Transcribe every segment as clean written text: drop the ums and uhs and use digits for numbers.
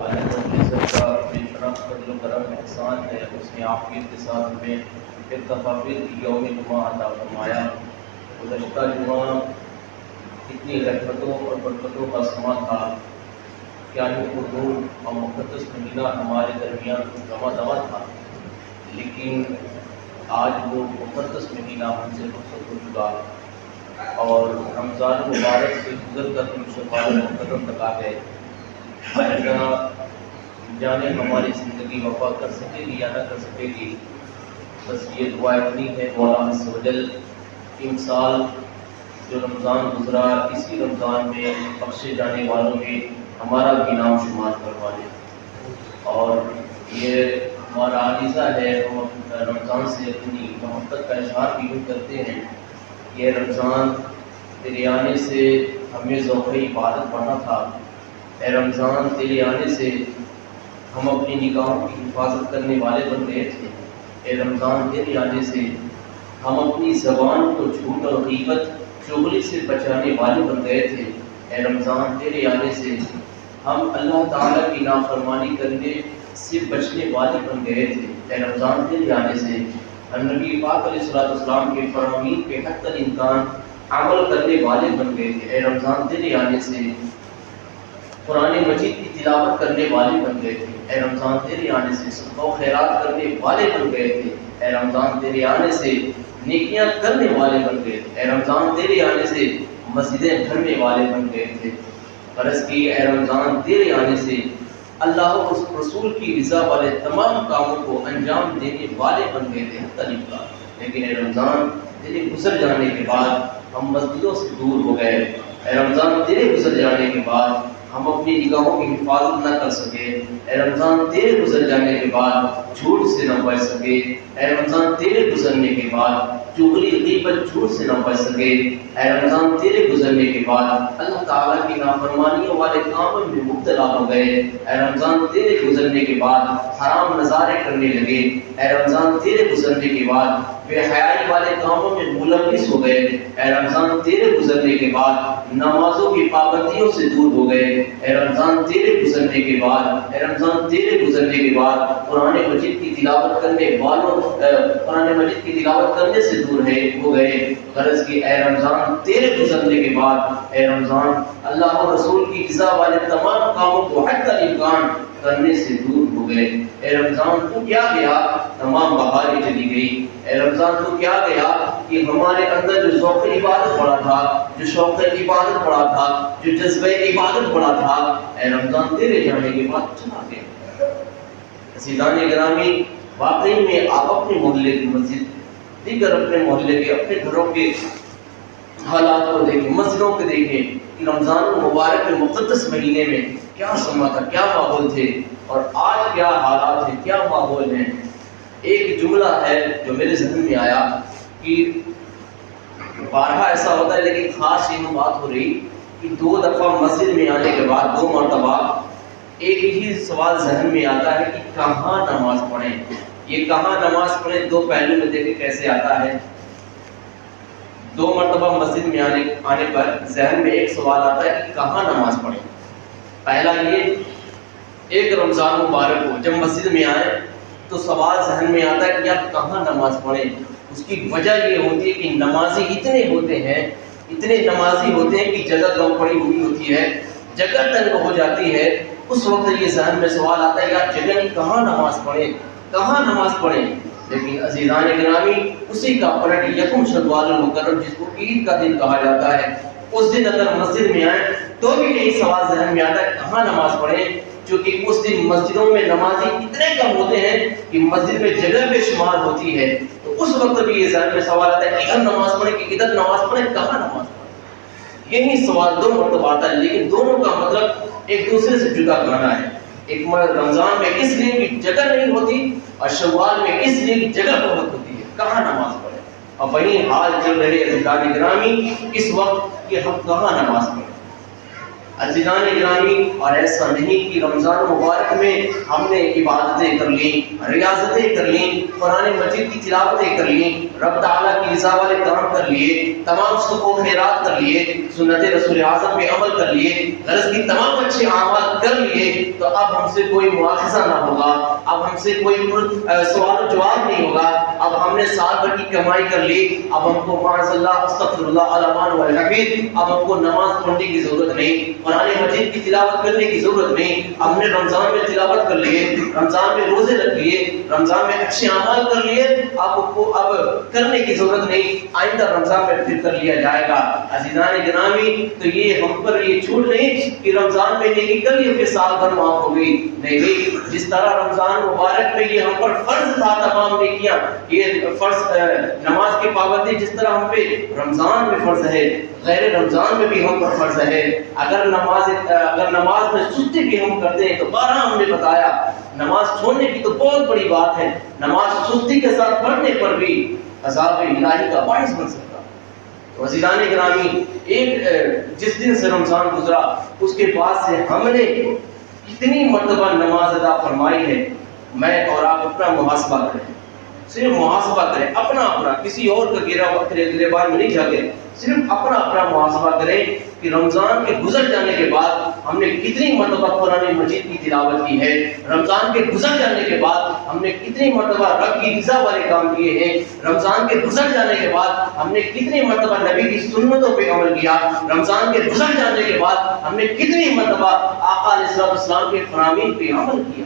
اللہ رب العزت کا بے شمار فضل و کرم احسان ہے، اس نے عافیت کے ساتھ ہمیں اتفاقیت کی یوم جمعہ عطا فرمایا۔ گزشتہ جمعہ اتنی رحمتوں اور برکتوں کا سما تھا، کیا حضور اور مقدس مہینہ ہمارے درمیان جمع دوا تھا، لیکن آج وہ مقدس مہینہ ہم سے رخصت ہو چکا اور رمضان مبارک سے گزر کر ہم شوال محرم تک آ گئے۔ جانے ہماری زندگی وفا کر سکے گی یا نہ کر سکے گی، بس یہ دعا اتنی ہے مولا عز و جل ان سال جو رمضان گزرا اسی رمضان میں بخشے جانے والوں میں ہمارا بھی نام شمار کروا لے۔ اور یہ ہمارا عاجزہ ہے، ہم رمضان سے اپنی محبت کا اظہار بھی کرتے ہیں۔ یہ رمضان تیرے آنے سے ہمیں ذوق عبادت بڑھا تھا، اے رمضان تیرے آنے سے ہم اپنی نگاہوں کی حفاظت کرنے والے بن گئے تھے، اے رمضان تیرے آنے سے ہم اپنی زبان کو جھوٹ اور غیبت چغلی سے بچانے والے بن گئے تھے، اے رمضان تیرے آنے سے ہم اللہ تعالیٰ کی نافرمانی کرنے سے بچنے والے بن گئے تھے، اے رمضان تیرے آنے سے ہم نبی پاک علیہ السلام کے فرامین کے حق الامکان عمل کرنے والے بن گئے تھے، اے رمضان تیرے آنے سے قرآن مجید کی تلاوت کرنے والے بن گئے تھے، اے رمضان تیرے آنے سے صدقہ و خیرات کرنے والے بن گئے تھے، اے رمضان تیرے آنے سے نیکیاں کرنے والے بن گئے تھے، اے رمضان تیرے آنے سے مسجدیں بھرنے والے بن گئے تھے۔ فرض کی اے رمضان تیرے آنے سے اللہ و رسول کی رضا والے تمام کاموں کو انجام دینے والے بن گئے تھے طریقہ، لیکن اے رمضان تیرے گزر جانے کے بعد ہم مسجدوں سے دور ہو گئے، اے رمضان تیرے گزر جانے کے بعد ہم اپنی نگاہوں کی حفاظت نہ کر سکے، اے رمضان تیرے گزر جانے کے بعد جھوٹ سے نہ بچ سکے، اے رمضان تیرے گزرنے کے بعد چغلی غیبت جھوٹ سے نہ بچ سکے، اے رمضان تیرے گزرنے کے بعد اللہ تعالیٰ کی نافرمانیوں والے کاموں میں مبتلا ہو گئے، اے رمضان تیرے گزرنے کے بعد حرام نظارے کرنے لگے، اے رمضان تیرے گزرنے کے بعد بے حیائی والے کاموں میں ملوث ہو گئے، اے رمضان تیرے گزرنے کے بعد نمازوں کی پابندیوں سے دور ہو گئے، اے رمضان تیرے گزرنے کے بعد اے رمضان تیرے گزرنے کے بعد قرآن مجید کی تلاوت کرنے والوں قرآن مجید کی تلاوت کرنے سے دور ہو گئے۔ غرض کی اے رمضان تیرے گزرنے کے بعد اے رمضان اللہ اور رسول کی رضا والے تمام کاموں کو حد الامکان کرنے سے دور ہو گئے، اے رمضان تو کیا گیا تمام بہاریں چلی گئی، اے رمضان تو کیا گیا کہ ہمارے اندر جو ذوق عبادت پڑا تھا، جو شوق عبادت پڑا تھا، جو جذبہ عبادت پڑا تھا، اے رمضان تیرے جانے کے بعد چلا گیا۔ عزیزان گرامی، واقعی میں آپ اپنے محلے کی مسجد، دیگر اپنے محلے کے اپنے گھروں کے حالات کو دیکھیں، مسجدوں کو دیکھیں کہ رمضان المبارک کے مقدس مہینے میں کیا سما تھا، کیا ماحول تھے، اور آج کیا حالات ہیں، کیا ماحول ہیں۔ ایک جملہ ہے جو میرے ذہن میں آیا کہ بارہا ایسا ہوتا ہے لیکن خاص یہ بات ہو رہی کہ 2 دفعہ مسجد میں آنے کے بعد 2 مرتبہ ایک ہی سوال ذہن میں آتا ہے کہ کہاں نماز پڑھیں۔ یہ کہاں نماز پڑھیں 2 پہلو میں دیکھیں کیسے آتا ہے۔ 2 مرتبہ مسجد میں آنے پر ذہن میں ایک سوال آتا ہے کہ کہاں نماز پڑھیں۔ پہلا یہ، ایک رمضان مبارک کو جب مسجد میں آئے تو سوال ذہن میں آتا ہے کہ آپ کہاں نماز پڑھیں۔ اس کی وجہ یہ ہوتی ہے کہ نمازی اتنے ہوتے ہیں، اتنے نمازی ہوتے ہیں کہ جگہ کم پڑی ہوئی ہوتی ہے، جگہ تنگ ہو جاتی ہے۔ اس وقت یہ ذہن میں سوال آتا ہے یار جگہ نہیں، کہاں نماز پڑھیں، کہاں نماز پڑھیں۔ لیکن عزیزان گرامی، اسی کا پلٹ یکم شوال المکرم جس کو عید کا دن کہا جاتا ہے، اس دن اگر مسجد میں آئیں تو بھی یہی سوال ذہن میں آتا ہے کہاں نماز پڑھیں، کیونکہ اس دن مسجدوں میں نمازی اتنے کم ہوتے ہیں کہ مسجد میں جگہ بے شمار ہوتی ہے۔ تو اس وقت بھی یہ ذہن میں سوال آتا ہے ادھر نماز پڑھیں کہ ادھر نماز پڑھیں، کہاں نماز پڑھیں۔ یہی سوال 2 مرتبہ آتا ہے، لیکن دونوں کا مطلب ایک دوسرے سے جدا کرنا ہے۔ ایک رمضان میں اس لیے کہ جگہ نہیں ہوتی، اور شوال میں اس لیے کہ جگہ بہت ہوتی ہے، کہاں نماز پڑھیں۔ اور وہی حال چل رہے عزیزان گرامی اس وقت کہ ہم کہاں نماز پڑھیں۔ عزیزان گرامی، اور ایسا نہیں کہ رمضان مبارک میں ہم نے عبادتیں کر لیں، ریاضتیں کر لیں، قرآن مجید کی تلاوتیں کر لیں، رب تعالیٰ کی رضا والے کام کر لیے، تمام سلوک و خیرات کر لیے، سنت رسول اعظم پہ عمل کر لیے، غرض کی تمام اچھے اعمال کر لیے، تو اب ہم سے کوئی مواخذہ نہ ہوگا، اب ہم سے کوئی سوال و جواب نہیں ہوگا، اب ہم نے سال بھر کی کمائی کر لی، اب ہم کو معاذ اللہ استغفر اللہ علیہ والحفیظ، اب ہم کو نماز پڑھنے کی ضرورت نہیں، قرآن مجید کی تلاوت کرنے کی ضرورت نہیں، ہم نے رمضان میں تلاوت کر لیے، رمضان میں روزے رکھ لیے، رمضان میں اچھے اعمال کر لیے، اب کرنے کی ضرورت نہیں، آئندہ رمضان میں پھر کر لیا جائے گا۔ عزیزان گرامی، تو یہ ہم پر یہ چھوٹ نہیں کہ رمضان میں نیکی کر لی پھر سال بھر معاف ہو گئی، نہیں، جس طرح رمضان مبارک میں یہ ہم پر فرض تھا تمام نیکیاں، یہ فرض نماز کی پابندی جس طرح ہم پہ رمضان میں فرض ہے، غیر رمضان میں بھی ہم پر فرض ہے۔ اگر نماز میں سستی بھی ہم کرتے ہیں تو بارہ ہم نے بتایا، نماز چھوڑنے کی تو بہت بڑی بات ہے، نماز سستی کے ساتھ پڑھنے پر بھی عذاب الہی کا باعث بن سکتا۔ تو عزیزان گرامی، جس دن سے رمضان گزرا اس کے بعد سے ہم نے کتنی مرتبہ نماز ادا فرمائی ہے، میں اور آپ اپنا محاسبہ کریں، صرف محاسبہ کریں، اپنا کسی اور کا گریبان میں نہیں جھانکیں، صرف اپنا محاسبہ کریں کہ رمضان کے گزر جانے کے بعد ہم نے کتنی مرتبہ قرآن مجید کی تلاوت کی ہے، رمضان کے گزر جانے کے بعد ہم نے کتنی مرتبہ رب کی رضا والے کام کیے ہیں، رمضان کے گزر جانے کے بعد ہم نے کتنی مرتبہ نبی کی سنتوں پہ عمل کیا، رمضان کے گزر جانے کے بعد ہم نے کتنی مرتبہ آقا علیہ السلام کے فرامین پہ عمل کیا۔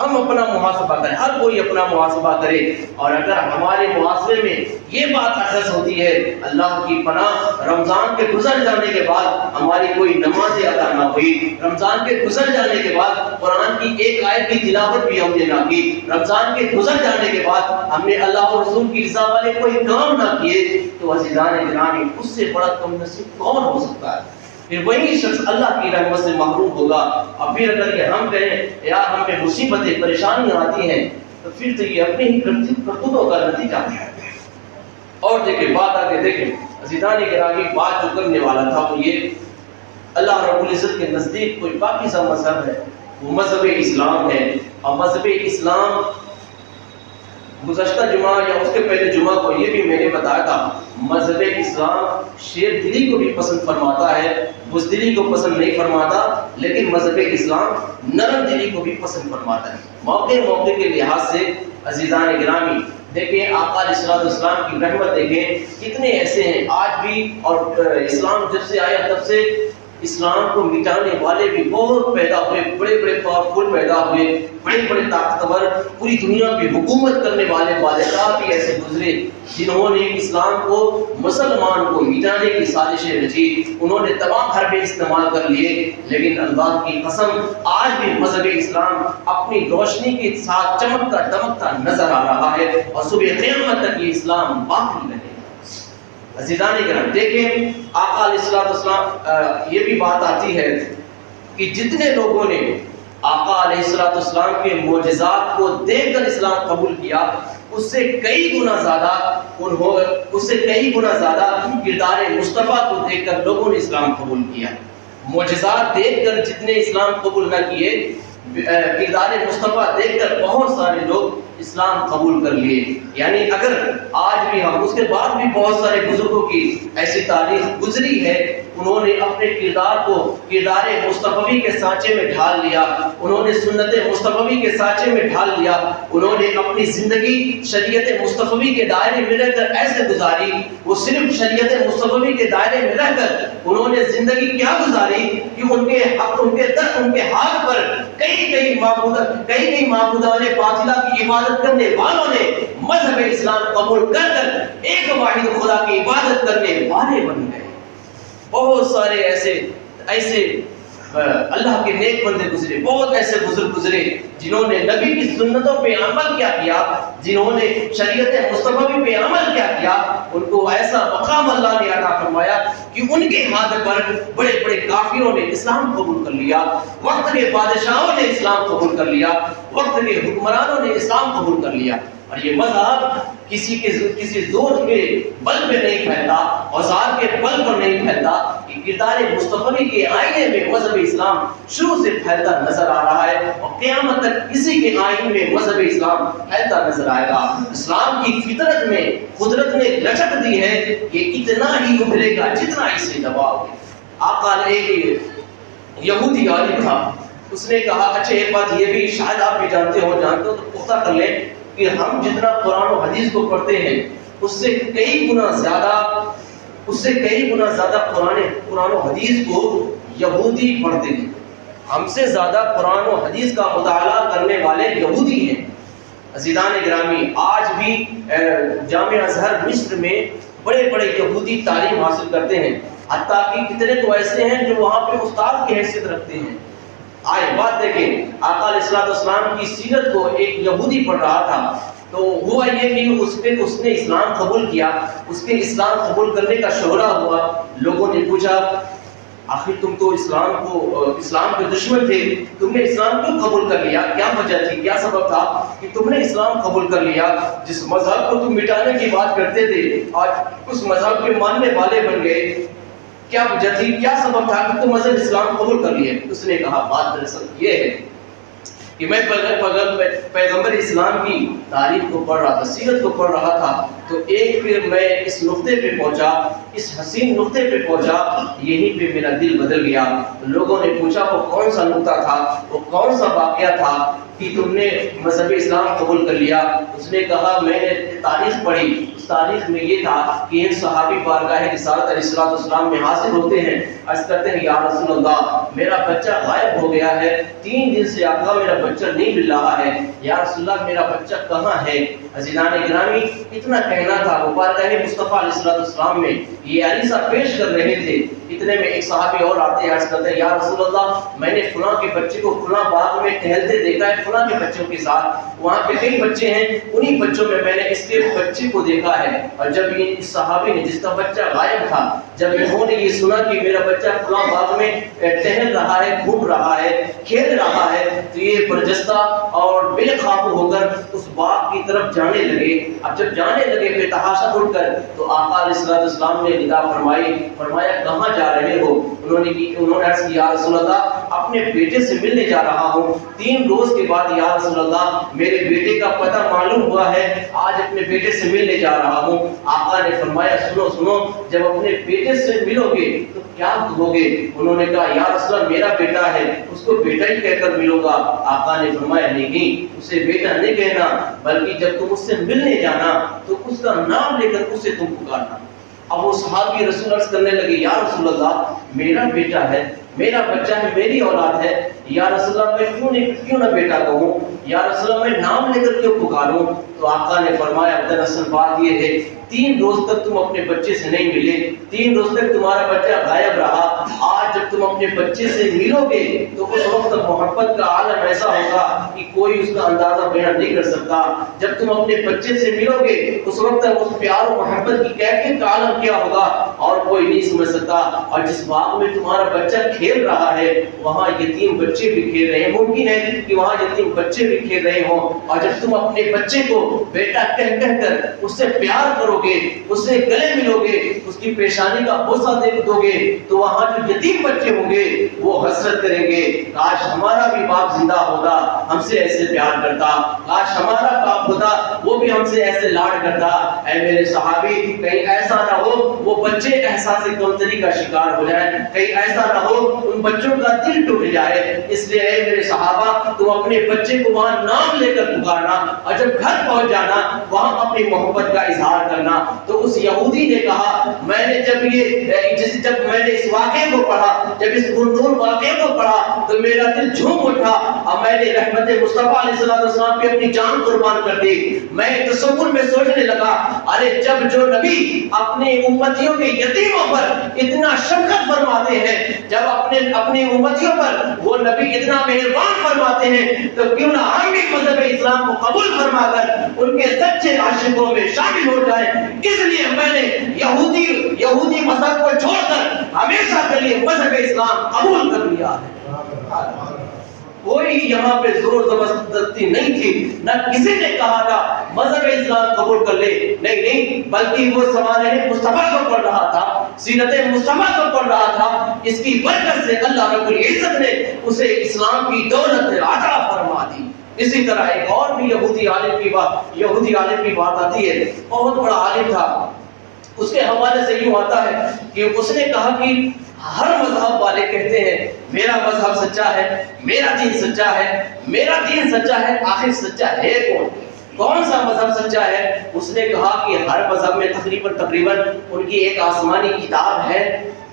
ہم اپنا محاسبہ کریں، ہر کوئی اپنا محاسبہ کرے، اور اگر ہمارے محاسبے میں یہ بات اخذ ہوتی ہے، اللہ کی پناہ رمضان کے گزر جانے کے بعد ہماری کوئی نماز ادا نہ ہوئی، رمضان کے گزر جانے کے بعد قرآن کی ایک آیت کی تلاوت بھی ہم نے نہ کی، رمضان کے گزر جانے کے بعد ہم نے اللہ اور رسول کی رضا والے کوئی کام نہ کیے، تو عزیزان گرامی، اس سے بڑا کم نصیب کون ہو سکتا ہے؟ پھر وہی شخص اللہ کی رحمت سے محروم ہوگا۔ اور پھر اگر یہ ہم کہیں یار ہم پہ مصیبتیں پریشانیاں آتی ہیں، تو پھر تو یہ اپنے ہی کرتوتوں کا نتیجہ ہے۔ اور دیکھیں بات آگے، دیکھیں عزیزان گرامی، بات جو کرنے والا تھا وہ یہ، اللہ رب العزت کے نزدیک کوئی باقی سا مذہب ہے، وہ مذہب اسلام ہے، اور مذہب اسلام گزشتہ جمعہ یا اس کے پہلے جمعہ کو یہ بھی میں نے بتایا تھا، مذہب اسلام شیر دلی کو بھی پسند فرماتا ہے، بزدلی کو پسند نہیں فرماتا، لیکن مذہب اسلام نرم دلی کو بھی پسند فرماتا ہے۔ موقع کے لحاظ سے عزیزان گرامی، دیکھیں آقا علیہ السلام کی رحمت دیکھیں، کتنے ایسے ہیں آج بھی، اور اسلام جب سے آیا تب سے اسلام کو مٹانے والے بھی بہت پیدا ہوئے، بڑے پاورفل پیدا ہوئے، بڑے طاقتور، پوری دنیا پہ حکومت کرنے والے بادشاہ بھی ایسے گزرے جنہوں نے اسلام کو، مسلمان کو مٹانے کی سازشیں رچی، انہوں نے تمام حربیں استعمال کر لیے، لیکن اللہ کی قسم آج بھی مذہب اسلام اپنی روشنی کے ساتھ چمکتا دمکتا نظر آ رہا ہے، اور صبح قیامت تک یہ اسلام باقی رہے۔ عزیزان کرام، دیکھیں آقا علیہ السلام، یہ بھی بات آتی ہے کہ جتنے لوگوں نے آقا علیہ السلام کے معجزات کو دیکھ کر اسلام قبول کیا، اس سے کئی گنا زیادہ کردار مصطفیٰ کو دیکھ کر لوگوں نے اسلام قبول کیا۔ معجزات دیکھ کر جتنے اسلام قبول نہ کیے، کردار مصطفیٰ دیکھ کر بہت سارے لوگ اسلام قبول کر لیے۔ یعنی اگر آج بھی ہم، اس کے بعد بھی بہت سارے بزرگوں کی ایسی تاریخ گزری ہے، انہوں نے اپنے کردار کو کردار مصطفی کے سانچے میں ڈھال لیا، انہوں نے سنت مصطفی کے سانچے میں ڈھال لیا، انہوں نے اپنی زندگی شریعت مصطفی کے دائرے میں رہ کر ایسے گزاری، وہ صرف شریعت مصطفی کے دائرے میں رہ کر انہوں نے زندگی کیا گزاری کہ ان کے ہاتھ پر کئی معبودان باطلہ کی عبادت کرنے والوں نے مذہب اسلام قبول کر کر ایک واحد خدا کی عبادت کرنے والے بن گئے۔ بہت سارے ایسے اللہ کے نیک بندے گزرے، بہت ایسے بزرگ گزرے جنہوں نے نبی کی سنتوں پہ عمل کیا، جنہوں نے شریعت مصطفی پہ عمل کیا، ان کو ایسا مقام اللہ نے عطا فرمایا کہ ان کے ہاتھ پر بڑے کافروں نے اسلام قبول کر لیا، وقت کے بادشاہوں نے اسلام قبول کر لیا، وقت کے حکمرانوں نے اسلام قبول کر لیا۔ اور یہ مذہب کسی زور کے بل پہ نہیں پھیلتا، اوزار کے بل پر نہیں پھیلتا، کہ کردار مصطفی کے آئینے میں مذہب اسلام شروع سے پھیلتا نظر آ رہا ہے اور قیامت تک اسی کے آئین میں مذہب اسلام پھیلتا نظر آئے گا۔ اسلام کی فطرت میں قدرت نے لچک دی ہے کہ اتنا ہی ابھرے گا جتنا اسے دباؤ گے۔ آقا نے ایک یہودی عالم تھا، اس نے کہا اچھا ایک بات یہ بھی شاید آپ بھی جانتے ہو تو پختہ کر لیں کہ ہم جتنا قرآن و حدیث کو پڑھتے ہیں اس سے کئی گنا زیادہ قرآن و حدیث کو یہودی پڑھتے ہیں۔ ہم سے زیادہ قرآن و حدیث کا مطالعہ کرنے والے یہودی ہیں۔ عزیزان گرامی، آج بھی جامعہ ازہر مصر میں بڑے بڑے یہودی تعلیم حاصل کرتے ہیں، حتیٰ کہ کتنے تو ایسے ہیں جو وہاں پہ استاد کی حیثیت رکھتے ہیں۔ آئے بات دیکھیں، آقا علیہ السلام کی سیرت کو ایک یہودی پڑھ رہا تھا، تو ہوا یہ کہ اس نے اسلام قبول کیا، اس کے اسلام قبول کرنے کا شہرہ ہوا۔ لوگوں نے پوچھا آخر تم تو اسلام کے دشمن تھے، تم نے اسلام کیوں قبول کر لیا؟ کیا وجہ تھی، کیا سبب تھا کہ تم نے اسلام قبول کر لیا؟ جس مذہب کو تم مٹانے کی بات کرتے تھے آج اس مذہب کے ماننے والے بن گئے، کیا وجہ تھی، کیا سبب تھا کہ تم مذہب اسلام قبول کر لیے؟ اس نے کہا بات دراصل یہ ہے کہ میں پیغمبر اسلام کی تاریخ کو پڑھ رہا تھا، سیرت کو پڑھ رہا تھا، تو ایک پھر میں اس نقطے پہ پہنچا، اس حسین نقطے پہ پہنچا، یہیں پہ میرا دل بدل گیا۔ لوگوں نے پوچھا وہ کون سا نقطہ تھا، وہ کون سا واقعہ تھا کہ تم نے مذہب اسلام قبول کر لیا؟ اس نے کہا میں نے تاریخ پڑھی، اس تاریخ میں یہ تھا کہ ایک صحابی بارگاہ رسالت علیہ السلام میں حاضر ہوتے ہیں، عرض کرتے ہیں یا رسول اللہ میرا بچہ غائب ہو گیا ہے، 3 دن سے آقا میرا بچہ نہیں مل رہا ہے، یا رسول اللہ میرا بچہ کہاں ہے؟ عزیزان گرامی، اتنا کہنا تھا، وہ بارگاہ مصطفیٰ علیہ السلام میں یہ عریضہ پیش کر رہے تھے، اتنے میں ایک صحابی اور آتے ہیں، عرض کرتے ہیں یا رسول اللہ میں نے فلاں کے بچے کو فلاں باغ میں ٹہلتے دیکھا ہے فلاں کے بچوں کے ساتھ، وہاں پہ کئی بچے ہیں، انہی بچوں میں میں نے اس کے بچے کو دیکھا ہے۔ اور جب اس صحابی نے جس کا بچہ غائب تھا، جب انہوں نے یہ سنا کہ میرا بچہ فلاں باغ میں ٹہل رہا ہے، گھوم رہا ہے، کھیل رہا ہے، تو یہ برجستہ اور بے خواب ہو کر اس باغ کی طرف جانے لگے۔ اب جب جانے لگے بے تحاشا اٹھ کر، تو آقا علیہ السلام نے ندا فرمایا کہاں جا رہے ہو؟ انہوں نے عرض کیا یا رسول اللہ اپنے بیٹے سے ملنے جا رہا ہوں، 3 روز کے بعد یا رسول اللہ میرے بیٹے کا پتہ معلوم ہوا ہے، آج اپنے بیٹے سے ملنے جا رہا ہوں۔ آقا نے فرمایا سنو جب اپنے بیٹے سے ملو گے تو کیا کہو گے؟ انہوں نے کہا یا رسول اللہ میرا بیٹا ہے، اس کو بیٹا ہی کہہ کر ملوں گا۔ آقا نے فرمایا نہیں، اسے بیٹا نہیں کہنا، بلکہ جب تم اس سے ملنے جانا تو اس کا نام لے کر اسے تم پکارنا۔ اب وہ صحابی رسول عرض کرنے لگے یا رسول اللہ میرا بیٹا ہے، میرا بچہ ہے، میری اولاد ہے، یا رسول اللہ میں کیوں نہ بیٹا کہوں، یا رسول اللہ میں نام لے کر کیوں پکاروں؟ تو آقا نے فرمایا دراصل بات یہ ہے 3 روز تک تم اپنے بچے سے نہیں ملے، 3 روز تک تمہارا بچہ غائب رہا، آج جب تم اپنے بچے سے ملو گے تو اس وقت محبت کا عالم ایسا ہوگا کہ کوئی اس کا اندازہ بیان نہیں کر سکتا۔ جب تم اپنے بچے سے ملو گے اس وقت اس پیار و محبت کی کیفیت کا عالم کیا ہوگا اور کوئی نہیں سمجھ سکتا۔ اور جس باغ میں تمہارا بچہ کھیل رہا ہے وہاں یتیم بچے بھی کھیل رہے ہیں، ممکن ہے کہ وہاں یتیم بچے بھی کھیل رہے ہوں، اور جب تم اپنے بچے کو بیٹا کہہ کر اس سے پیار کرو گے، اس سے گلے ملو گے، اس کی پیشانی کا بوسہ دو گے، تو وہاں جو یتیم بچے ہوں گے وہ حسرت کریں گے کاش ہمارا بھی باپ زندہ ہوتا، ہم سے ایسے پیار کرتا، کاش ہمارا باپ ہوتا وہ بھی ہم سے ایسے لاڈ کرتا۔ اے میرے صحابی کہیں ایسا نہ ہو وہ بچے احساس کمتری کا شکار ہو جائیں، کہیں ایسا نہ ہو ان بچوں کا دل ٹوٹ جائے، اس لیے اے میرے صحابہ تم اپنے بچے کو وہاں نام لے کر پکارنا، اور جب گھر پہنچ جانا وہاں اپنی محبت کا اظہار کرنا۔ تو اس یہودی نے کہا میں نے جب میں نے اس واقعے کو پڑھا، جب اس گنڈور واقعے کو پڑھا تو میرا دل جھوم اٹھا اور میں نے رحمت مصطفیٰ علیہ السلام پہ اپنی جان قربان کر دی۔ میں تصور میں سوچنے لگا ارے جب جو نبی اپنے امتیوں کے یتیموں پر اتنا شفقت فرماتے ہیں، جب اپنی امتیوں پر وہ نبی اتنا مہربان فرماتے ہیں، تو کیوں نہ ہم بھی مذہب اسلام کو قبول فرما کر ان کے سچے عاشقوں میں شامل ہو جائیں۔ اس لیے میں نے یہودی مذہب کو چھوڑ کر ہمیشہ کے لیے مذہب اسلام قبول کر لیا ہے۔ کوئی یہاں پہ زور زبردستی نہیں تھی، نہ کسی نے کہا تھا مذہب اسلام قبول کر لے، نہیں، بلکہ وہ سوانح مصطفیٰ کو پڑھ رہا تھا، سیرت مصطفیٰ کو پڑھ رہا تھا، اس کی برکت سے اللہ رب العزت نے اسے اسلام کی دولت عطا فرما دی۔ اسی طرح ایک اور بھی یہودی عالم کی بات آتی ہے، بہت بڑا عالم تھا، اس کے حوالے سے یوں آتا ہے کہ اس نے کہا کہ ہر مذہب والے کہتے ہیں میرا مذہب سچا ہے، میرا دین سچا ہے، میرا دین سچا ہے، آخر سچا ہے کون سا مذہب سچا ہے؟ اس نے کہا کہ ہر مذہب میں تقریباً ان کی ایک آسمانی کتاب ہے،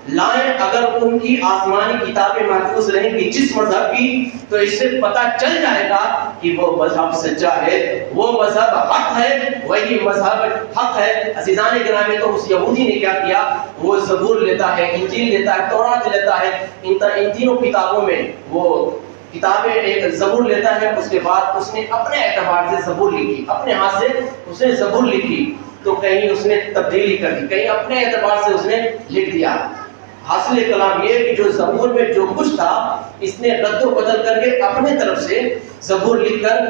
لائیں اگر ان کی آسمانی کتابیں محفوظ رہیں گی جس مذہب کی، تو اس سے پتہ چل جائے گا کہ وہ مذہب سچا ہے، وہ مذہب حق ہے، وہی مذہب حق ہے۔ عزیزان گرامی، تو اس یہودی نے کیا کیا؟ وہ زبور لیتا ہے، انجیل لیتا ہے، تورات لیتا ہے، ان تینوں کتابوں میں وہ کتابیں ایک زبور لیتا ہے، اس کے بعد اس نے اپنے اعتبار سے زبور لکھی، اپنے ہاتھ سے اس نے زبور لکھی، تو کہیں اس نے تبدیلی کر دی، کہیں اپنے اعتبار سے اس نے لکھ دیا۔ حاصل کلام یہ کہ جو زبور میں جو کچھ تھا اس نے رد و بدل کر کے اپنے طرف سے زبور لکھ کر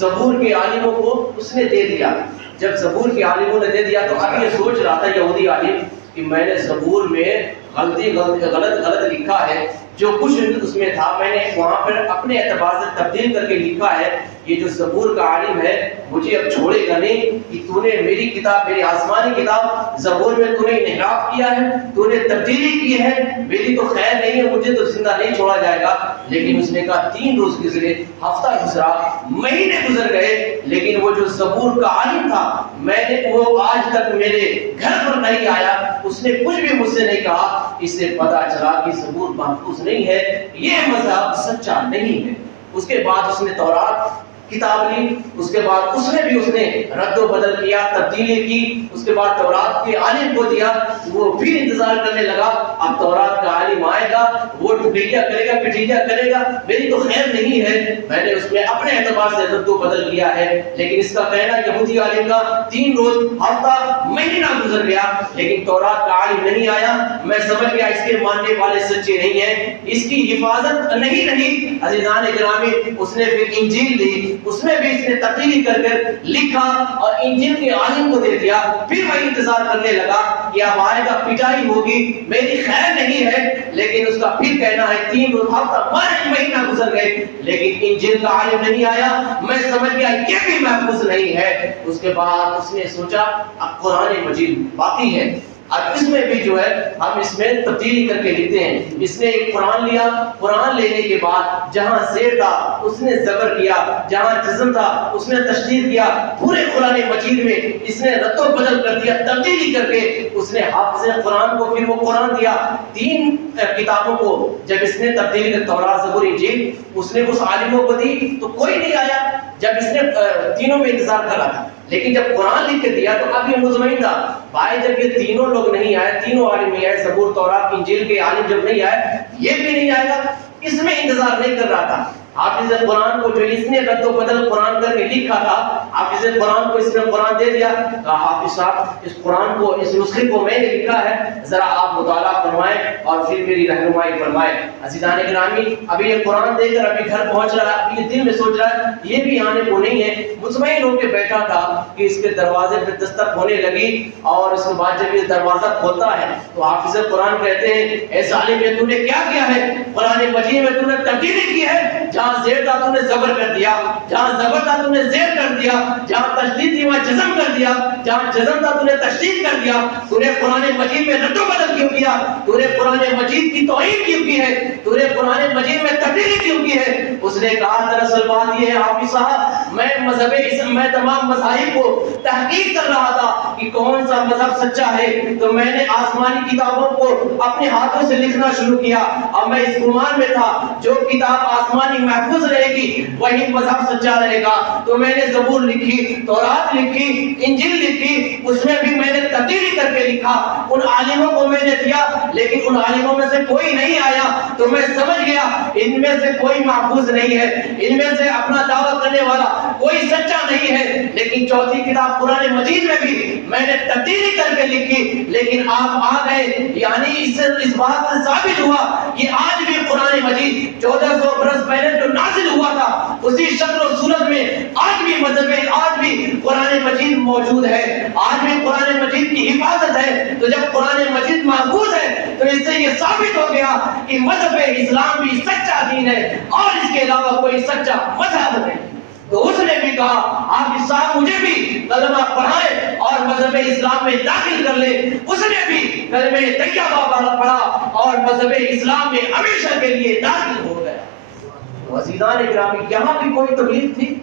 زبور کے عالموں کو اس نے دے دیا۔ جب زبور کے عالموں نے دے دیا تو اب یہ سوچ رہا تھا یہودی عالم کہ میں نے زبور میں غلط لکھا ہے، جو کچھ اس میں تھا میں نے وہاں پر اپنے اعتبار سے تبدیل کر کے لکھا ہے، یہ جو زبور کا عالم ہے مجھے اب چھوڑے گا نہیں کہ تو نے میری کتاب، میری آسمانی کتاب زبور میں تو نے انحراف کیا ہے، تو نے تبدیلی کی ہے، میری تو خیر نہیں ہے، مجھے تو زندہ نہیں چھوڑا جائے گا۔ لیکن اس نے کہا 3 روز گزرے، ہفتہ گزرا، مہینے گزر گئے، لیکن وہ جو زبور کا عالم تھا میں نے وہ آج تک میرے گھر پر نہیں آیا، اس نے کچھ بھی مجھ سے نہیں کہا۔ اس سے پتا چلا کہ زبور محفوظ نہیں ہے، یہ مذہب سچا نہیں ہے۔ اس کے بعد اس نے تورات کتاب لی، اس کے بعد اس میں بھی اس نے رد و بدل کیا، تبدیلی کی، اس کے بعد تورات کے عالم کو دیا، وہ پھر انتظار کرنے لگا اب تورات کا عالم آئے گا، وہ ٹھیکا کرے گا، پٹھیکا کرے گا، میری تو خیر نہیں ہے، میں نے اس میں اپنے اعتبار سے رد و بدل کیا ہے۔ لیکن اس کا کہنا یہودی عالم کا 3 روز، ہفتہ، مہینہ گزر گیا، لیکن تورات کا عالم نہیں آیا۔ میں سمجھ گیا اس کے ماننے والے سچے نہیں ہیں، اس کی حفاظت نہیں رہی۔ عزیزان گرامی، اس نے پھر انجیل لی، اس میں بھی اس نے تبدیلی کر کر لکھا اور انجیل کے عالم کو دے دیا۔ پھر وہی انتظار کرنے لگا کہ اب آئے گا، پٹائی ہوگی، میری خیر نہیں ہے۔ لیکن اس کا پھر کہنا ہے 3 روز، ہفتہ، مہینہ گزر گئے، لیکن انجیل کا عالم نہیں آیا۔ میں سمجھ گیا یہ بھی محفوظ نہیں ہے۔ اس کے بعد اس نے سوچا اب قرآن مجید باقی ہے، اب اس میں بھی جو ہے ہم اس میں تبدیلی کر کے لکھتے ہیں۔ اس نے ایک قرآن لیا، قرآن لینے کے بعد جہاں زیر تھا اس نے زبر کیا، جہاں جزم تھا اس نے تشدید کیا، پورے قرآن مجید میں اس نے رد و بدل کر دیا، تبدیلی کر کے اس نے حافظ قرآن کو پھر وہ قرآن دیا۔ 3 کتابوں کو جب اس نے تبدیلی کر، تورات، زبور، انجیل، اس نے اس عالموں کو دی تو کوئی نہیں آیا۔ جب اس نے تینوں میں انتظار کرا تھا، لیکن جب قرآن لکھ کے دیا تو اب یہ مطمئن تھا بھائی جب یہ تینوں لوگ نہیں آئے، تینوں عالم نہیں آئے، زبور، تورات، انجیل کے عالم جب نہیں آئے، یہ بھی نہیں آئے گا، اس میں انتظار نہیں کر رہا تھا۔ حافظ قرآن کو جو اس نے رد و بدل قرآن کر کے لکھا تھا، حافظ قرآن کو اس نے قرآن دے دیا، کہا حافظ صاحب اس قرآن کو، اس نسخے کو میں نے لکھا ہے، ذرا آپ مطالعہ فرمائیں اور پھر میری رہنمائی فرمائیں۔ عزیزان گرامی، ابھی یہ قرآن دے کر ابھی گھر پہنچ رہا ہے، ابھی یہ دل میں سوچ رہا ہے یہ بھی آنے کو نہیں ہے، مطمئن ہو کے بیٹھا تھا کہ اس کے دروازے پہ دستک ہونے لگی، اور اس کے بعد جب یہ دروازہ کھولتا ہے تو حافظ قرآن کہتے ہیں اے ظالم یہ تو نے کیا کیا ہے، قرآن مجید میں تو نے تبدیلی کی ہے، جہاں زیر تھا تو نے زبر کر دیا، جہاں زبر تھا تو نے زیر کر دیا، جہاں تشدید تھی وہاں جزم کر دیا، جہاں جزم تھا تو نے تشدید کر دیا، تو نے قرآن مجید میں رد و بدل کیوں کیا، تو نے قرآن مجید کی توہین کیوں کی ہے، تو نے قرآن مجید میں تبدیلی کیوں کی ہے۔ اس نے کہا دراصل بات یہ ہے حافظ صاحب، میں مذہب اسلام میں تمام مذاہب کو تحقیق کر رہا تھا کہ کون سا مذہب سچا ہے، تو میں نے آسمانی کتابوں کو اپنے ہاتھوں سے لکھنا شروع کیا، اور میں اس گمان میں تھا جو کتاب آسمانی محفوظ رہے گی وہی مذہب سچا رہے گا، تو میں نے زبور لکھی، تورات لکھی، انجیل لکھی، اس میں بھی میں نے تبدیلی کر کے لکھا، ان عالموں کو میں نے دیا، لیکن ان عالموں میں سے کوئی نہیں آیا، تو میں سمجھ گیا ان میں سے کوئی محفوظ نہیں ہے، ان میں سے اپنا دعویٰ کرنے والا کوئی سچا نہیں ہے۔ لیکن چوتھی کتاب قرآن مجید میں بھی میں نے تبدیلی کر کے لکھی، لیکن آپ آ گئے، یعنی اس بات سے ثابت ہوا کہ آج بھی قرآن مجید 1400 برس پہلے جو نازل ہوا تھا اسی شکل و صورت میں آج بھی مذہب، آج بھی قرآن موجود ہے، آج بھی قرآن مجید کی حفاظت ہے۔ تو جب قرآن مجید محفوظ ہے تو اس سے یہ ثابت ہو گیا کہ مذہب اسلام بھی سچا دین ہے اور اس کے علاوہ کوئی سچا مذہب نہیں۔ تو اس نے بھی کہا آپ صاحب مجھے بھی کلمہ پڑھائیں اور مذہب اسلام میں داخل کر لیں۔ اس نے بھی کلمہ طیبہ پڑھا اور مذہب اسلام میں ہمیشہ کے لیے داخل ہو گیا۔ تو عزیزان اکرامی، یہاں بھی کوئی تبلیغ تھی؟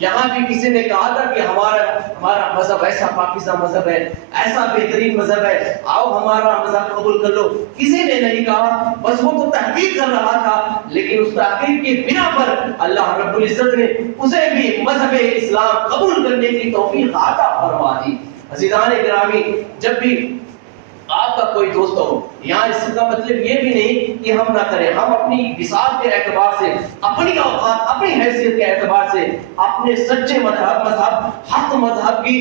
یہاں بھی کسی نے کہا تھا کہ ہمارا مذہب ایسا پاکیزہ مذہب ہے، ایسا بہترین مذہب ہے، آؤ ہمارا مذہب قبول کر لو؟ کسی نے نہیں کہا، بس وہ تو تحقیق کر رہا تھا، لیکن اس تحقیق کی بنا پر اللہ رب العزت نے اسے بھی مذہب اسلام قبول کرنے کی توفیق عطا فرما دی۔ عزیزان اکرامی، جب بھی آپ کا کوئی دوست ہو، یہاں اس کا مطلب یہ بھی نہیں کہ ہم نہ کریں، ہم اپنی وسعت کے اعتبار سے، اپنی اوقات، اپنی حیثیت کے اعتبار سے اپنے سچے مذہب حق مذہب کی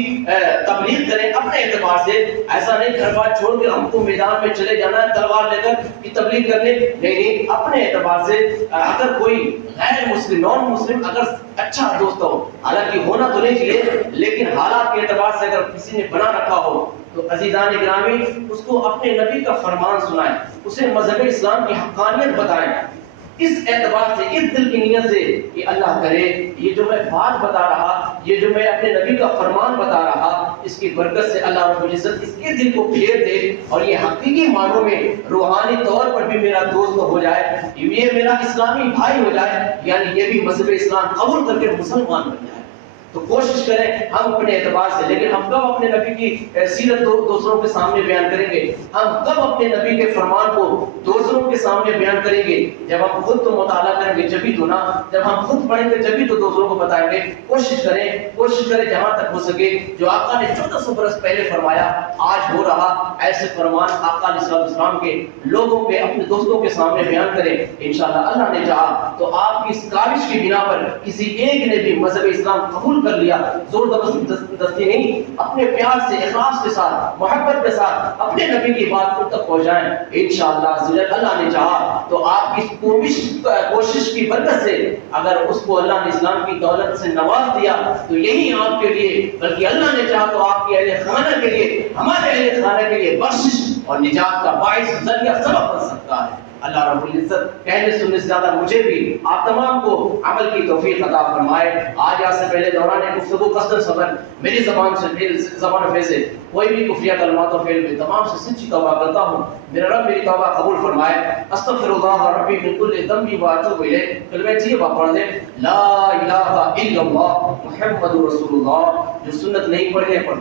تبلیغ کریں اپنے اعتبار سے۔ ایسا نہیں گھر بار چھوڑ کے ہم کو میدان میں چلے جانا ہے تلوار لے کر کہ تبلیغ کرنے، نہیں، اپنے اعتبار سے۔ اگر کوئی غیر مسلم، نان مسلم اگر اچھا دوست ہو، حالانکہ ہونا تو نہیں چاہیے، لیکن حالات کے اعتبار سے اگر کسی نے بنا رکھا ہو تو عزیزان گرامی اس کو اپنے نبی کا فرمان سنائیں، اسے مذہب اسلام کی حقانیت بتائیں، اس اعتبار سے، اس دل کی نیت سے کہ اللہ کرے یہ جو میں بات بتا رہا، یہ جو میں اپنے نبی کا فرمان بتا رہا، اس کی برکت سے اللہ رب العزت اس کے دل کو پھیر دے اور یہ حقیقی معنوں میں روحانی طور پر بھی میرا دوست ہو جائے، یہ میرا اسلامی بھائی ہو جائے، یعنی یہ بھی مذہب اسلام قبول کر کے مسلمان بن جائے۔ تو کوشش کریں ہم اپنے اعتبار سے، لیکن ہم کب اپنے نبی کی سیرت دوسروں کے سامنے بیان کریں گے؟ ہم کب اپنے نبی کے فرمان کو دوسروں کے سامنے بیان کریں گے؟ جب ہم خود تو مطالعہ کریں گے جبھی تو نا، جب ہم خود پڑھیں گے جبھی تو دوسروں کو بتائیں گے۔ کوشش کریں جہاں تک ہو سکے جو آقا نے 1400 برس پہلے فرمایا آج ہو رہا، ایسے فرمان آقا علیہ السلام کے لوگوں کے، اپنے دوستوں کے سامنے بیان کریں۔ انشاءاللہ اللہ نے چاہا تو آپ کی اس کاوش کی بنا پر کسی ایک نے بھی مذہب اسلام قبول کر لیا، زور زبردستی نہیں، اپنے پیار سے، اخلاص کے ساتھ، محبت کے ساتھ اپنے نبی کی بات ان تک پہنچائیں۔ انشاءاللہ اللہ نے چاہا تو آپ کی کوشش کی برکت سے اگر اس کو اللہ نے اسلام کی دولت سے نواز دیا تو یہی آپ کے لیے، بلکہ اللہ نے چاہا تو آپ کے اہل خانہ کے لیے، ہمارے اہل خانہ کے لیے بخشش اور نجات کا باعث، ذریعہ، سبب بن سکتا ہے۔ اللہ رب العزت کہنے سننے سے زیادہ مجھے بھی آپ تمام کو عمل کی توفیق عطا فرمائے۔ آج سے پہلے دوران گفتگو قصداً صبر میری زبان سے کوئی بھی کفریہ کلمات و فعل میں تمام سے سچی توبہ کرتا ہوں، میرا رب میری توبہ قبول فرمائے۔ استغفر اللہ ربی من کل ذنب واتوب الیہ، کلمہ طیبہ پڑھ دیں، لا الہ الا اللہ محمد رسول اللہ۔ جو سنت نہیں پڑھے پڑھ